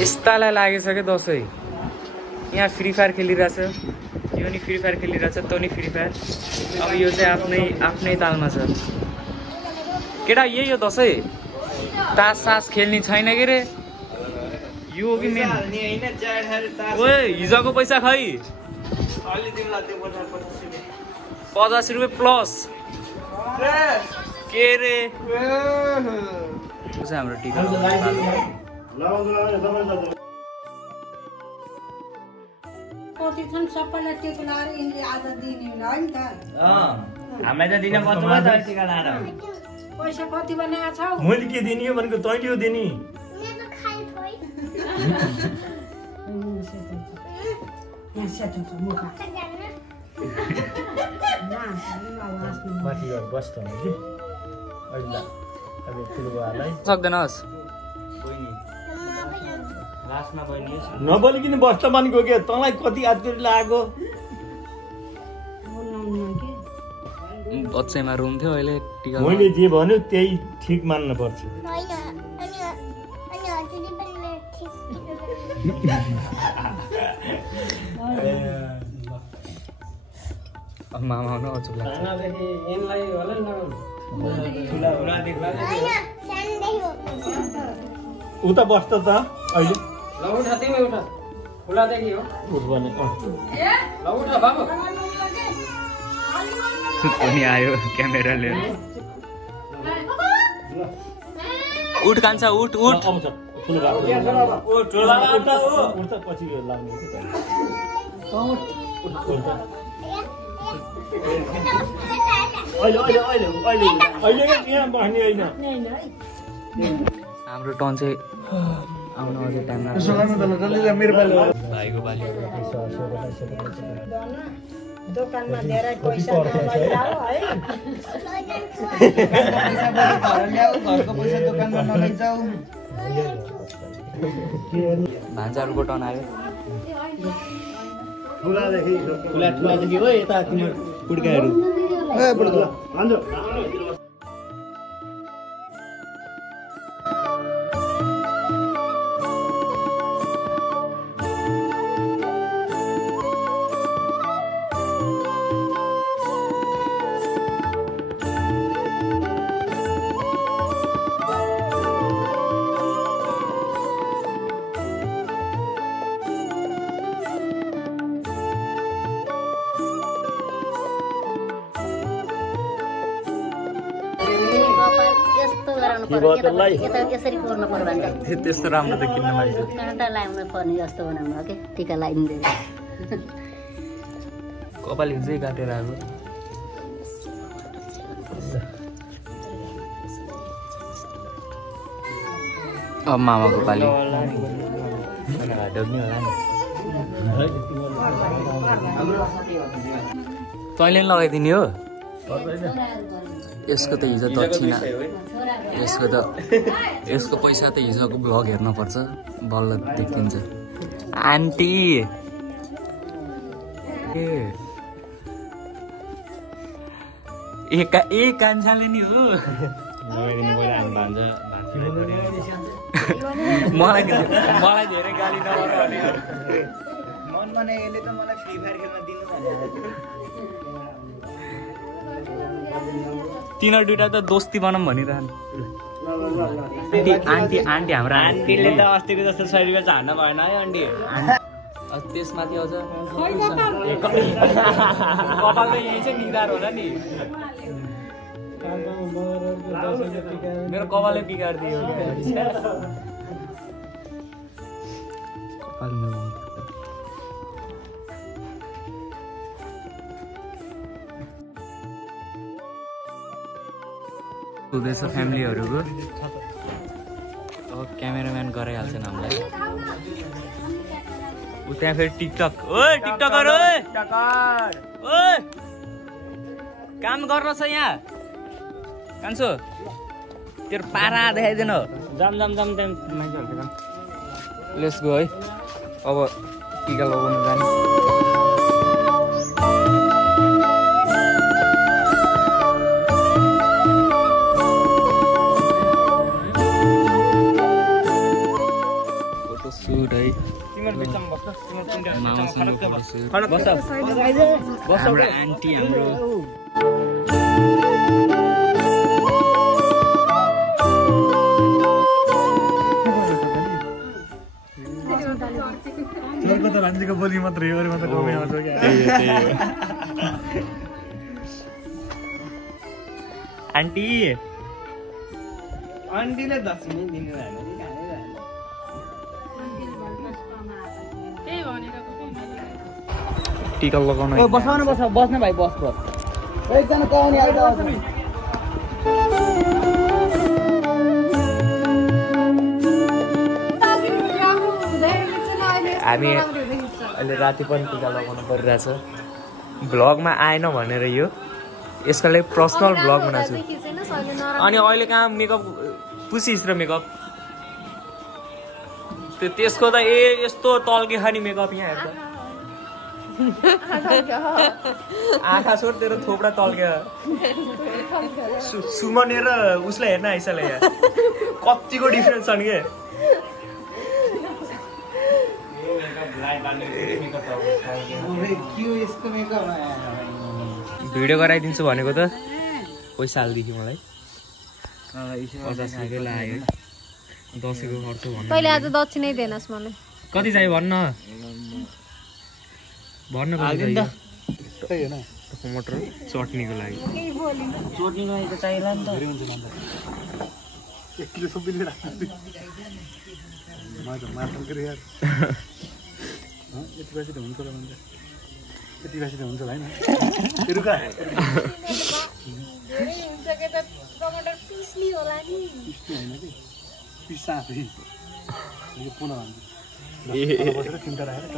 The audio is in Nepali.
यस्तालाई लागेछ के दसैँ यहाँ फ्री फायर खेलिरहेछ यो नि फ्री फायर खेलिरहेछ तँ नि फ्री फायर अब यो चाहिँ आफ्नै तालमा छ केटा यही हो दसैँ तास सास खेल्ने छैन के रे यो हो कि मेन ओए हिजोको पैसा खै 50 रुपियाँ प्लस के रे हाम्रो टिका कति छन् सबैलाई टिका लाएर यिनले आधा दिने होला नि त हामीलाई त दिन पर्छ त टिका लाएर पैसा कति बनाएको छौ मैले के दिने हो भनेको तैँले हो दिने सक्दैनस् नबोलिकन बस्छ भनेको के तँलाई कति आतुरी लागेको बच्चैमा रुम थियो अहिले टिका मैले जे भन्यो त्यही ठिक मान्न पर्छ मामा आउनु अचुक लाग्छ उता बस्छ त अहिले पनि आयो क्यामेरा लिएर उठ कान्छ उठ उठ हाम्रो टर्न चाहिँ आउन अझै टाइम लाग्छ भाइको बाली दोकानमा धेरै पैसा नलैजाऊ है घरको पैसा दोकानमा नलैजाऊ भान्जाहरूको टर्न आयो ठुलादेखि हो यता तिम्रो पुड्काहरू त्यस्तो राम्रो त किन्न पाइन्छ टिका लगाइदिँदैन कपाल हिजै काटेर आएको अब मामाको पाली तैँले लगाइदिने हो यसको त हिजो दक्षिणा यसको पैसा त हिजोको भ्लग हेर्न पर्छ बल्ल देखिन्छ आन्टी ए कान्छाले नि हो मलाई धेरै गाली नगर्ने मनमा नै यसले त मलाई फ्री फायर खेल्न दिनु तिनीहरू दुइटा त दोस्ती बनाऊँ भनिरहनु आन्टी हाम्रो आन्टीले त अस्तिको जस्तो 100 रुपियाँ चाहिँ हान्न भएन है आन्टी त्यसमाथि अझ कपाल त यही चाहिँ निधार होला नि मेरो कपालले बिगारिदियो कपाल हुँदैछ फ्यामिलीहरूको अब क्यामेराम्यान गराइहाल्छन् हामीलाई ऊ त्यहाँ फेरि टिकटक ओए टिकटकर ओए काम गर्न छ यहाँ कान्छो तेरो पारा देखाइदिनु जाम लेट्स गो है अब टिका लगाउनु जाने हाम्रो आन्टी हाम्रो मान्छेको बोली मात्रै हो, अरू मात्र गाउँमै आउँछ क्या। आन्टी आन्टीले 10 मिनट दिनु भएन टिका लगाउन बस्न बस्न भाइ बस एकजना कहानी आइज हामी अहिले राति पनि टिका लगाउनु परिरहेछ। भ्लगमा आएन भनेर यो यसको लागि पर्सनल भ्लग बनाएको छु। अनि अहिले कहाँ मेकअप पुसिस र मेकअप त्यसको त यस्तो तल्के खाने मेकअप यहाँ हेर्दा आँखा छोड तेरो थोपडा तल्क्यो। सुमन र उसलाई हेर्न आइसले यहाँ कतिको डिफरेन्स छन् के। भिडियो गराइदिन्छु भनेको त पैसा हालिदिन्छु मलाई 50 रुपियाँ लाग्यो। दसैँको खर्च भन्नु तैँले आज दक्षिणै दिएनस् मलाई। कति चाहियो भन्न टमाटर चटनीको लागि चोट्नीमा त चाहिएला नि त 1 किलो सबै लिएर मात्र के यार यति पैसा त हुन्छ होला भन्छ। यति पैसा त हुन्छ होला हैन रुका हुन्छ के त टमाटर पिस्नी होला नि। पिस्नु हैन के पिसा फेरि यो पुनः भन्छ बसेर चिन्ता राखेर